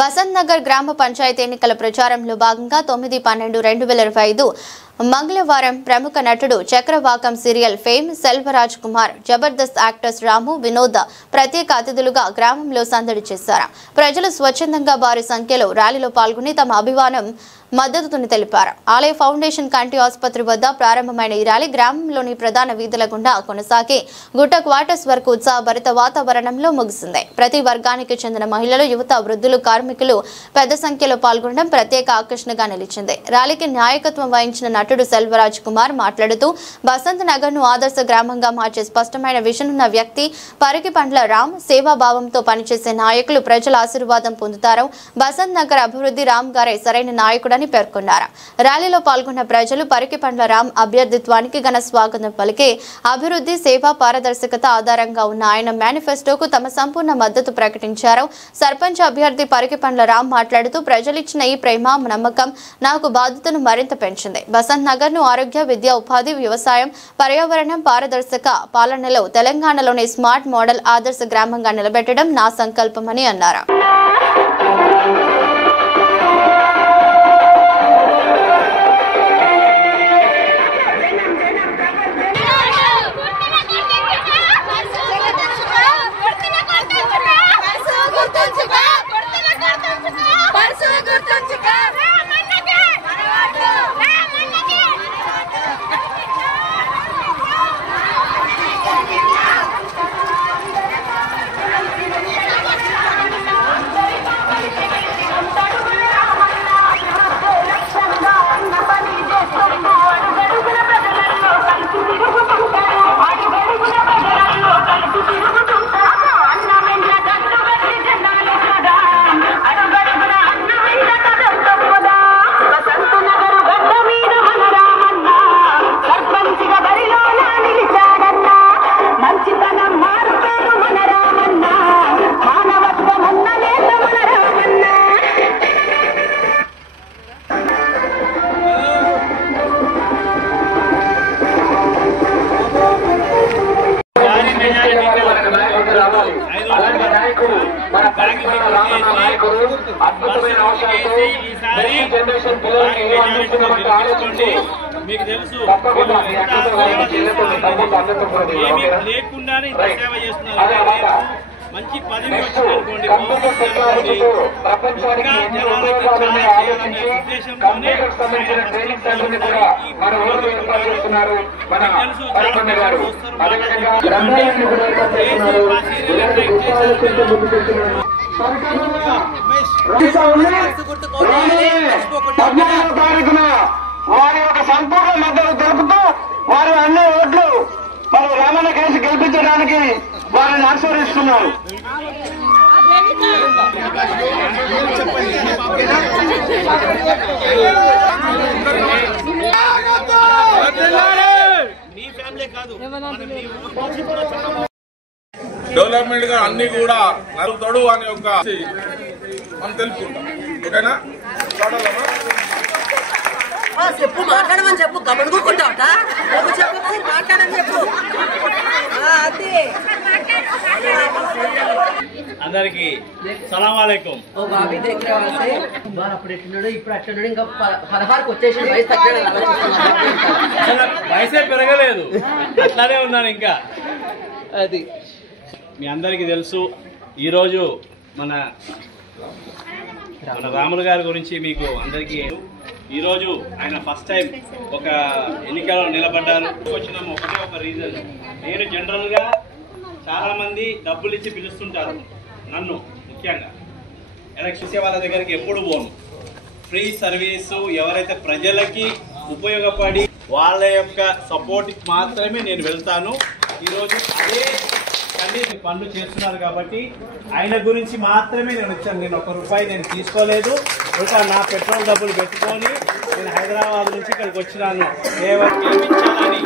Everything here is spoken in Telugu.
బసంత్ నగర్ గ్రామ పంచాయతీ ఎన్నికల ప్రచారంలో భాగంగా 9/12/2025 మంగళవారం ప్రముఖ నటుడు Chakravakam serial fame Selvaraj Kumar, Jabardasth actors Ramu, Vinod ప్రత్యేక అతిథులుగా గ్రామంలో సందడి చేశారు. ప్రజలు స్వచ్ఛందంగా భారీ సంఖ్యలో ర్యాలీలో పాల్గొని తమ అభిమానం మద్దతుని తెలిపారు. ఆలయ ఫౌండేషన్ కంటి ఆసుపత్రి వద్ద ప్రారంభమైన ఈ ర్యాలీ గ్రామంలోని ప్రధాన వీధుల గుండా కొనసాగి గుట్ట క్వార్టర్స్ వరకు ఉత్సాహభరిత వాతావరణంలో ముగిసింది. ప్రతి వర్గానికి చెందిన మహిళలు, యువత, వృద్ధులు, కార్మికులు పెద్ద సంఖ్యలో పాల్గొనడం ప్రత్యేక ఆకర్షణగా నిలిచింది. ర్యాలీకి నాయకత్వం వహించిన నటుడు సెల్వరాజ్ కుమార్ మాట్లాడుతూ బసంత్ నగర్ ను ఆదర్శ గ్రామంగా మార్చే స్పష్టమైన విజన్ ఉన్న వ్యక్తి పరికిపండ్ల రామ్. సేవాభావంతో పనిచేసే నాయకులు ప్రజల ఆశీర్వాదం పొందుతారు. బసంత్ నగర్ అభివృద్ధి రామ్ గారే సరైన నాయకుడు పేర్కొన్నారు. ర్యాలీలో పాల్గొన్న ప్రజలు పరికిపండ్ల రామ్ అభ్యర్థిత్వానికి ఘన స్వాగతం పలికి అభివృద్ధి, సేవ, పారదర్శకత ఆధారంగా ఉన్న ఆయన మేనిఫెస్టోకు తమ సంపూర్ణ మద్దతు ప్రకటించారు. సర్పంచ్ అభ్యర్థి పరికిపండ్ల రామ్ మాట్లాడుతూ ప్రజలిచ్చిన ఈ ప్రేమ, నమ్మకం నాకు బాధ్యతను మరింత పెంచింది. బసంత్ నగర్ ను ఆరోగ్య, విద్య, ఉపాధి, వ్యవసాయం, పర్యావరణం, పారదర్శక పాలనలో తెలంగాణలోని స్మార్ట్ మోడల్ ఆదర్శ గ్రామంగా నిలబెట్టడం నా సంకల్పమని అన్నారు. మీకు తెలుసు లేకుండానే ఇంత సేవ చేస్తున్నారు. మంచి పదవి వచ్చిందనుకోండి, వారి యొక్క సంపూర్ణ మద్దతు తెలుపుతూ వారి అన్ని ఓట్లు మరి రామన్న కేసు గెలిపించడానికి వారిని ఆశీర్వదిస్తున్నారు. డెవలప్మెంట్ గా అన్ని కూడా నలుగుతాడు అని ఒక మనం తెలుసుకుంటాం. ఓకేనా? చెప్పు, మాట్లాడమని చెప్పు, గమనుకుంటావట చెప్పు, మాట్లాడని చెప్పు. అందరికి సలాం అలైకుం. ఓ బాబీ దగ్గర అప్పుడు ఎట్లున్నాడు, ఇప్పుడు అట్లున్నాడు, ఇంకా 16కి వచ్చేసి వయసు తగ్గడం. వయసే పెరగలేదు, అట్లానే ఉన్నాను ఇంకా. అది మీ అందరికీ తెలుసు. ఈరోజు మన రాములు గారి గురించి మీకు అందరికీ ఈరోజు ఆయన ఫస్ట్ టైం ఒక ఎన్నికలో నిలబడ్డారు. వచ్చినాము ఒకటే ఒక రీజన్. నేను జనరల్గా చాలామంది డబ్బులు ఇచ్చి పిలుస్తుంటారు నన్ను, ముఖ్యంగా ఎలక్షన్ వాళ్ళ దగ్గరికి ఎప్పుడు పోను. ఫ్రీ సర్వీసు ఎవరైతే ప్రజలకి ఉపయోగపడి వాళ్ళ యొక్క సపోర్ట్ మాత్రమే నేను వెళ్తాను. ఈరోజు అదే పనులు చేస్తున్నారు కాబట్టి ఆయన గురించి మాత్రమే నేను వచ్చాను. నేను ₹1 నేను తీసుకోలేదు. ఇంకా నా పెట్రోల్ డబ్బులు పెట్టుకొని నేను హైదరాబాద్ నుంచి ఇక్కడికి వచ్చినాను. గెలిపించాలని